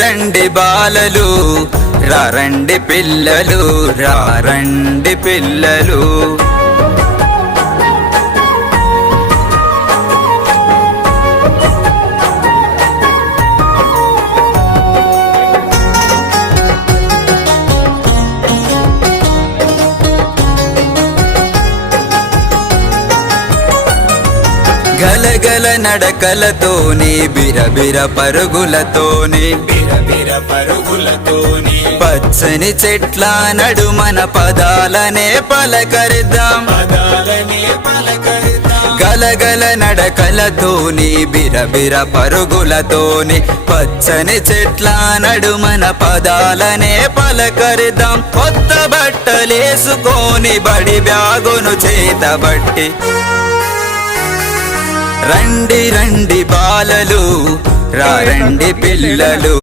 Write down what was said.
రండి బాలలు, రండి పిల్లలు, రండి పిల్లలు. గలగల నడకలతోని బిరబిర పరుగులతోని, బిరబిర పరుగులతోని పచ్చని చెట్ల నడుమన పదాలనే పలకరిద్దాం, పదాలనే పలకరిద్దాం. గలగల నడకలతోని బిరబిర పరుగులతోని పచ్చని చెట్ల నడుమన పదాలనే పలకరిద్దాం. కొత్త బట్టలేసుకొని బడి బ్యాగును చేతబట్టి రండి రండి బాలలు, రండి పిల్లలు.